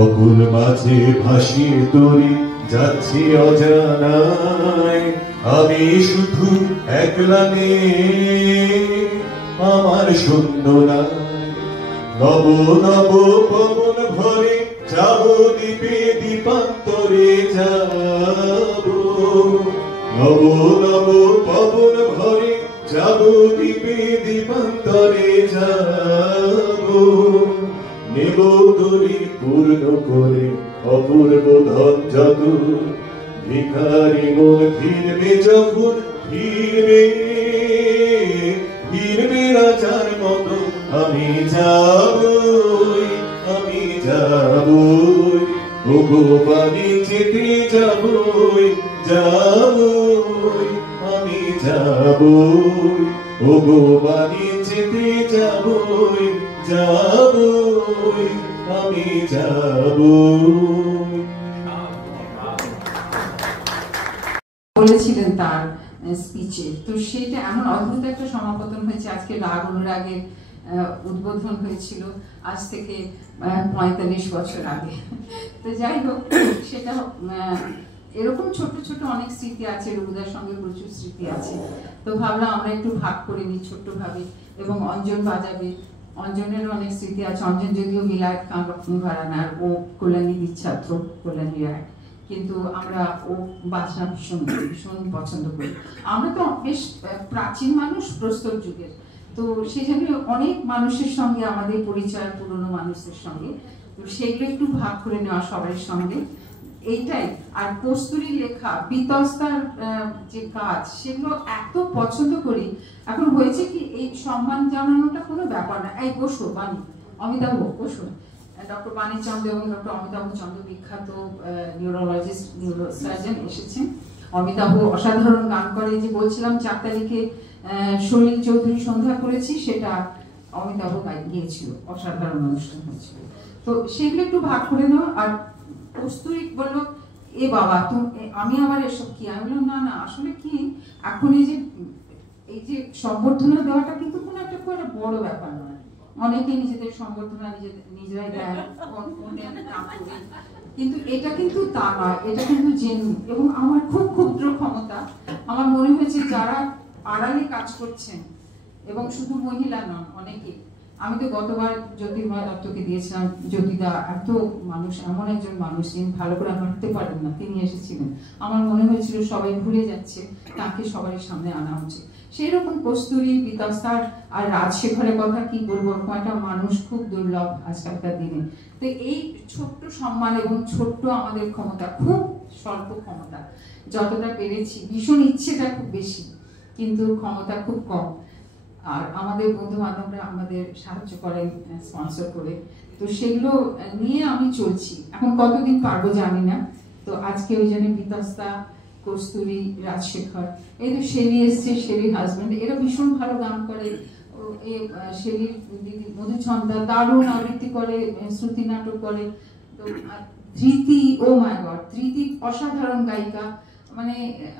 অকুল মাঝে ভাসিয়ে তরি যাচ্ছি অজানায়, আমি শুধু একলা নেই, আমার শূন্য নাই। নব নব পবন ভরে যাব দ্বীপে দ্বীপান্তরে যাব, নব নব পবন ভরে যাব দ্বীপে দ্বীপান্তরে যাব। নেব তরি পূর্ণ করে অপূর্ব ধন যত, ভিখারি মন ফিরবে যখন, ফিরবে ফিরবে রাজার মতো। আমি যাবই, আমি যাবই, ওগো বাণিজ্যেতে যাবই, যাবই, আমি যাবই, ওগো বাণিজ্যেতে যাবই, যাবই, আমি যাবই। বলেছিলেন তার স্পিচে, তো সেটা এমন অদ্ভুত একটা সমাপতন হয়েছে। আজকে রাগ অনুরাগের উদ্বোধন হয়েছিল আজ থেকে 45 বছর আগে। তো যাই হোক, সেটা এরকম ছোট ছোট অনেক স্মৃতি আছে, রঘুদার সঙ্গে প্রচুর স্মৃতি আছে। তো ভাবলাম আমরা একটু ভাগ করে নিই ছোট্ট ভাবে, এবং অঞ্জন বাজাবে, অঞ্জনের অনেক স্মৃতি আছে। অঞ্জন যদিও বিলায়ত খান ঘরানার, ও কল্যাণীর ছাত্র, কল্যাণী রায়, কিন্তু আমরা ও বাজনা ভীষণ ভীষণ পছন্দ করি। আমরা তো বেশ প্রাচীন মানুষ, প্রস্তর যুগের, তো সেই জন্য অনেক মানুষের সঙ্গে আমাদের পরিচয়, পুরনো মানুষদের সঙ্গে, তো সেইগুলো একটু ভাগ করে নেওয়া সবার সঙ্গে, এইটাই। আর কস্তুরীর লেখা, বিতস্তার যে কাজ, সেগুলো এত পছন্দ করি। এখন হয়েছে কি, এই সম্মান জানানোটা কোনো ব্যাপার না। এই বসো বাণী, অমিতাভ বসো। ডক্টর বাণী চন্দ্র এবং ডক্টর অমিতাভ চন্দ্র বিখ্যাত নিউরোলজিস্ট, নিউরোসার্জন এসেছেন। অমিতাভ অসাধারণ গান করে, যে বলছিলাম 4 তারিখে সলিল চৌধুরী সন্ধ্যা করেছি, সেটা অমিতাভ গিয়েছিল, অসাধারণ অনুষ্ঠান হয়েছিল। তো সেগুলো একটু ভাগ করে নাও। আর কস্তুরী বললো, এ বাবা তুমি, আমি আবার এসব কি? আমি বললাম না না, আসলে কি, এখন এই যে সম্বর্ধনা দেওয়াটা কিন্তু কোনো একটা খুব একটা বড় ব্যাপার নয়। অনেকে নিজেদের সম্বর্ধনা নিজেরাই দেয়, কিন্তু এটা কিন্তু তা নয়, এটা কিন্তু জেনুইন। এবং আমার খুব ক্ষুদ্র ক্ষমতা, আমার মনে হয়েছে যারা আড়ালে কাজ করছেন, এবং শুধু মহিলা নন, অনেকে, আমি তো গতবার জ্যোতির্ময় দত্তকে দিয়েছিলাম। জ্যোতিদা এত মানুষ, এমন একজন মানুষ যিনি ভালো করে হাঁটতে পারেন না, তিনি এসেছিলেন। আমার মনে হয়েছিল সবাই ভুলে যাচ্ছে, তাকে সবাই সামনে আনা উচিত। সেই রকম কস্তুরী, বিতস্তার আর রাজশেখরের কথা কি বলবো, একটা মানুষ খুব দুর্লভ আজকালকার দিনে। তো এই ছোট্ট সম্মান এবং ছোট্ট আমাদের ক্ষমতা, খুব স্বল্প ক্ষমতা, যতটা পেরেছি, ভীষণ ইচ্ছেটা খুব বেশি, কিন্তু ক্ষমতা খুব কম। আর আমাদের বন্ধু বান্ধবরা আমাদের সাহায্য করেন, স্পন্সর করে, তো সেগুলো নিয়ে আমি চলছি। এখন কতদিন পারবো জানি না। তো আজকে ওই জন্য বিতস্তা, কস্তুরী, রাজশেখর, এই তো শেরি এসছে, শেরির হাজবেন্ড, এরা ভীষণ ভালো গান করে। শেরির দিদি মধুছন্দা দারুণ আবৃত্তি করে, শ্রুতি নাটক করে। তো ধৃতি, ও মাই গড, ধৃতি অসাধারণ গায়িকা। মানে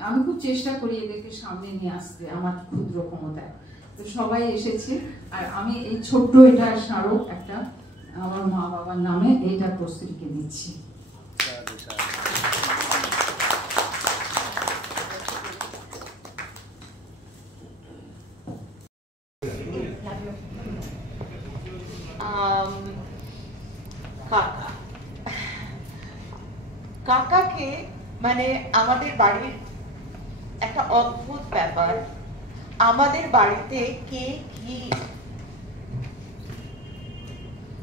আমি খুব চেষ্টা করি এদেরকে সামনে নিয়ে আসতে আমার ক্ষুদ্র ক্ষমতায়। তো সবাই এসেছে, আর আমি এই ছোট্ট এটা স্মারক একটা আমার মা বাবার নামে এইটা প্রস্তুতিকে দিচ্ছি। কাকা, কাকাকে মানে আমাদের বাড়ির একটা অদ্ভুত ব্যাপার। আমাদের বাড়িতে কে কি,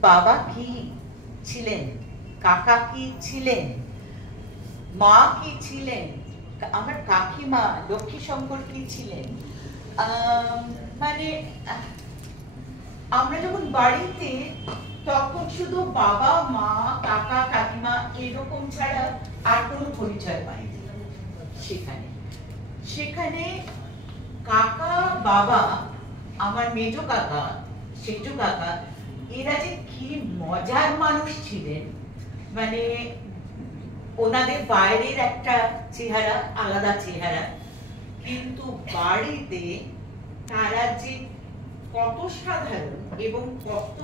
বাবা কি ছিলেন, কাকা কি ছিলেন, মা কি ছিলেন, আমার কাকিমা লক্ষ্মী শঙ্কর কি ছিলেন, মানে আমরা যখন বাড়িতে, তখন শুধু বাবা, মা, কাকা, কাকিমা এরকম ছাড়া আর কোনো পরিচয় পাইনি সেখানে। সেখানে কাকা, বাবা, আমার মেজ কাকা, সেজ কাকা, এরা যে কি মজার মানুষ ছিলেন। মানে ওনাদের বাইরের একটা চেহারা, আলাদা চেহারা, কিন্তু বাড়িতে তারা যে কত সাধারণ এবং কত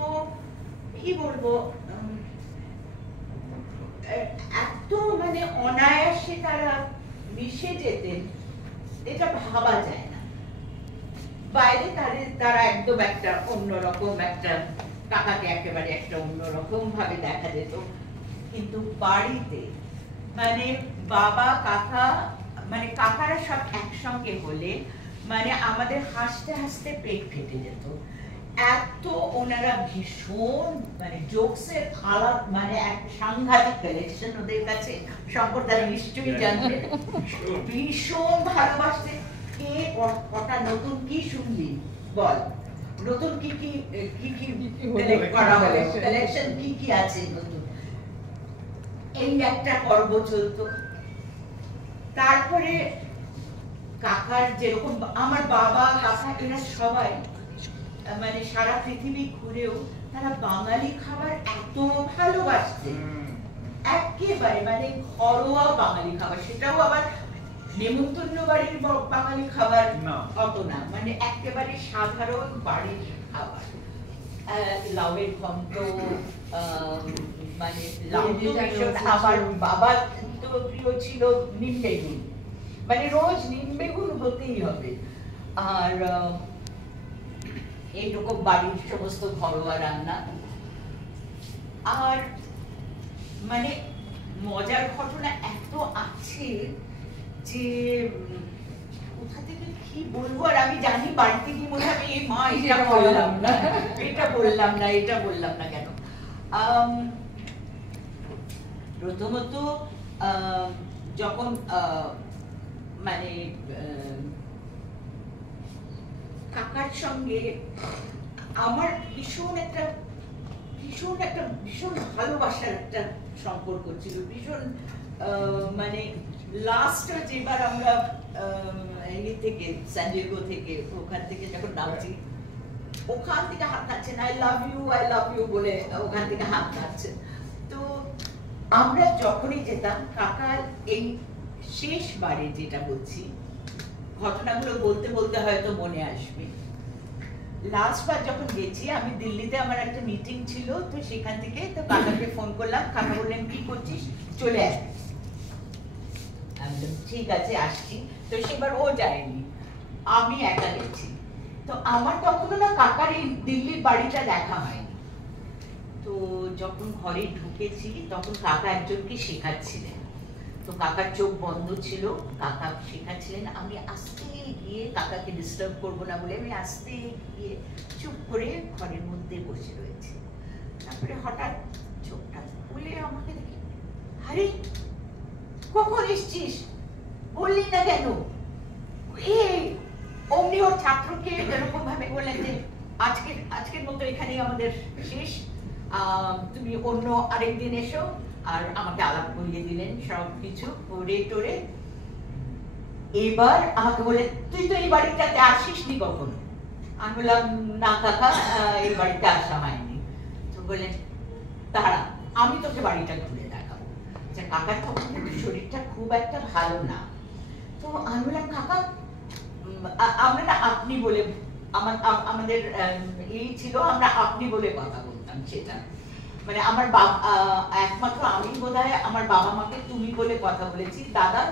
কি বলবো যেখানে অনায়াসে তারা মিশে যেতেন, এটা ভাবা যায় না। বাইরে তারা একদম একটা অন্যরকম একটা, কাকাকে একেবারে একটা অন্যরকম ভাবে দেখা যেত, কিন্তু বাড়িতে মানে বাবা কাকা মানে কাকারা সব একসঙ্গে হলে মানে আমাদের হাসতে হাসতে পেট ফেটে যেত। এত ওনারা ভীষণ মানে জোকসের আলাদা মানে এক সাংঘাতিক কালেকশন ওদের কাছে, সম্পর্কটা নিশ্চয়ই জানবে। ভীষণ ভালোবাসতে। কে কটা নতুন কি শুনলি বল, নতুন কি কি কি কি কালেক্ট করা হলো, কালেকশন কি কি আছে নতুন, এই একটা পর্ব চলতো। তারপরে কাকার যেরকম আমার বাবা কাকা এরা সবাই মানে সারা পৃথিবী ঘুরেও তারা বাঙালি খাবার এত ভালোবাসতেন, একেবারে মানে ঘরোয়া বাঙালি খাবার, সেটাও আবার নেমন্তন্ন বাড়ির বাঙালি খাবার অত না, মানে একেবারে সাধারণ বাড়ির খাবার। লাউয়ের ঘন্ট, মানে লাউ তো ভীষণ, আমার বাবার তো প্রিয় ছিল নিম বেগুন, মানে রোজ নিম বেগুন হতেই হবে। আর এইরকম বাড়ির সমস্ত ঘরোয়া রান্না। আর মানে মজার ঘটনা এত আছে যে কোথা থেকে কি বলবো, আর আমি জানি বাড়িতে গিয়ে মনে হবে এই মা এটা বললাম না, এটা বললাম না, এটা বললাম না কেন। প্রথমত যখন মানে কাকার সঙ্গে আমার ভীষণ একটা ভালোবাসার একটা সম্পর্ক ছিল, ভীষণ মানে লাস্ট যেবার আমরা থেকে সান ডিয়েগো থেকে ওখান থেকে যখন নামছি, ওখান থেকে হাত কাটছেন আই লাভ ইউ বলে, ওখান থেকে হাত কাটছেন। তো আমরা যখনই যেতাম, কাকার এই শেষবারে যেটা বলছি, ঘটনাগুলো বলতে বলতে হয়তো মনে আসবে। লাস্ট বার যখন গেছি আমি দিল্লিতে, আমার একটা মিটিং ছিল, তো সেখান থেকে তো কাকাকে ফোন করলাম, কাকা বললেন কি করছিস, চলে আয়। ঠিক আছে আসছি। তো সেবার ও যায়নি, আমি একা গেছি। তো আমার কখনো না কাকার এই দিল্লির বাড়িটা দেখা হয়নি। তো যখন ঘরে ঢুকেছি তখন কাকা একজনকে শেখাচ্ছিলেন, তো কাকার চোখ বন্ধ ছিল, কাকা শেখাচ্ছিলেন। আমি আস্তে গিয়ে, কাকাকে ডিস্টার্ব করবো না বলে আমি আস্তে গিয়ে চুপ করে ঘরের মধ্যে বসে রয়েছি। তারপরে হঠাৎ চোখটা খুলে আমাকে দেখি, আরে কখন এসছিস, বললি না কেন? অমনি ওর ছাত্রকে এরকম ভাবে বললেন যে আজকের মতো এখানেই আমাদের শেষ, তুমি অন্য আরেকদিন এসো। আর আমাকে আলাপ করিয়ে দিলেন সব কিছু করে টোরে। এবার আমাকে বলে, তুই তো এই বাড়িটাতে আসিসনি কখনো। আমি বললাম না কাকা, এই বাড়িতে আসা হয়নি। তো বললেন দাঁড়া, আমি তোকে বাড়িটা ঘুরে দেখাবো। কাকার তখন কিন্তু শরীরটা খুব একটা ভালো না। তো আমি বললাম কাকা, আমরা না আপনি বলে, আমাদের এই ছিল, আমরা আপনি বলে কথা বলতাম। সেটা মানে আমার একমাত্র আমি বোধহয় আমার বাবা মাকে তুমি বলে কথা বলেছি, দাদা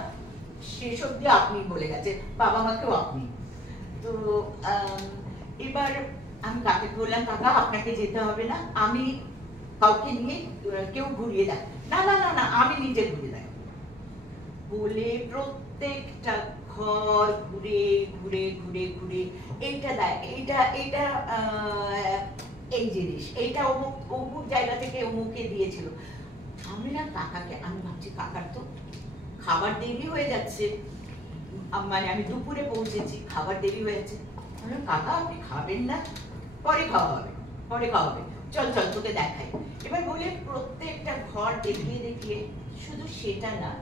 শেষ অব্দি আপনি বলে গেছে, বাবা মাকেও আপনি। তো এবার আমি কাকে বললাম, কাকা আপনাকে যেতে হবে না, আমি কাউকে নিয়ে কেউ ঘুরিয়ে দেয়। না না না না, আমি নিজে ঘুরে দেয় বলে প্রত্যেকটা ঘর ঘুরে ঘুরে ঘুরে ঘুরে, এইটা দেয়, এইটা এই জিনিস, এইটা অমুক জায়গা থেকে অমুকে দিয়েছিল। আমি না কাকাকে, আমি ভাবছি কাকার তো খাবার দেরি হয়ে যাচ্ছে, মানে আমি দুপুরে পৌঁছেছি, খাবার দেরি হয়ে যাচ্ছে। কাকা আপনি খাবেন না? পরে খাওয়া হবে, চল তোকে দেখাই। এবার বলে প্রত্যেকটা ঘর দেখিয়ে দেখিয়ে, শুধু সেটা না,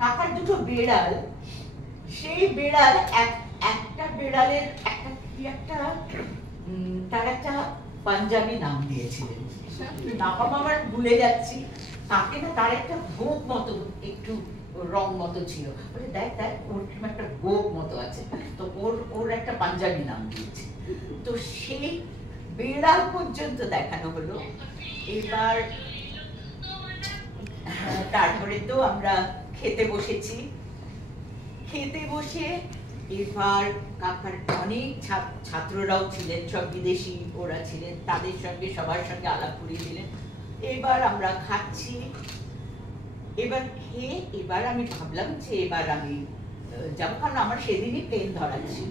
কাকার দুটো বেড়াল, সেই বেড়াল একটা বেড়ালের তার একটা পাঞ্জাবি নাম দিয়েছিলেন, নাম আমার ভুলে যাচ্ছি। তাকে না তার একটা গোপ মতো, একটু রং মতো ছিল, বলে দেখ ওর একটা গোপ মতো আছে, তো ওর একটা পাঞ্জাবি নাম দিয়েছে। তো সেই বেড়াল পর্যন্ত দেখানো হলো। এবার তারপরে তো আমরা খেতে বসেছি। খেতে বসে এবার কাকার অনেক ছাত্ররাও ছিলেন, সব বিদেশি ওরা ছিলেন, তাদের সঙ্গে সবার সঙ্গে আলাপ করিয়ে দিলেন। এবার আমরা খাচ্ছি। এবার খেয়ে এবার আমি ভাবলাম যে এবার আমি যাবো, কারণ আমার সেদিনই প্লেন ধরা ছিল।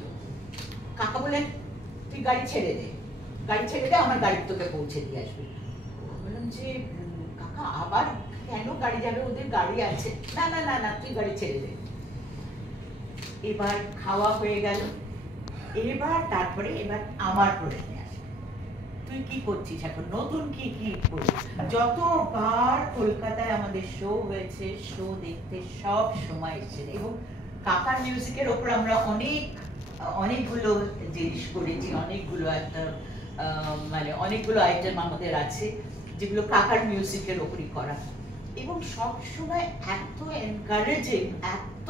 কাকা বললেন তুই গাড়ি ছেড়ে দে, গাড়ি ছেড়ে দে, আমার গাড়ি তোকে পৌঁছে দিয়ে আসবে। বললাম যে কাকা আবার কেন গাড়ি যাবে, ওদের গাড়ি আছে। না না না না, তুই গাড়ি ছেড়ে দে। এবার খাওয়া হয়ে গেল। এবার তারপরে এবার আমার প্রশ্নে আসে, তুই কি করছিস এখন, নতুন কি কি করছিস? যতবার কলকাতায় আমাদের শো হয়েছে, শো দেখতে সব সময় এসেছে, এবং কাকার মিউজিকের ওপর আমরা অনেকগুলো জিনিস করেছি, অনেকগুলো একটা মানে অনেকগুলো আইটেম আমাদের আছে যেগুলো কাকার মিউজিকের ওপরই করা, এবং সব সময় এত এনকারেজিং, এত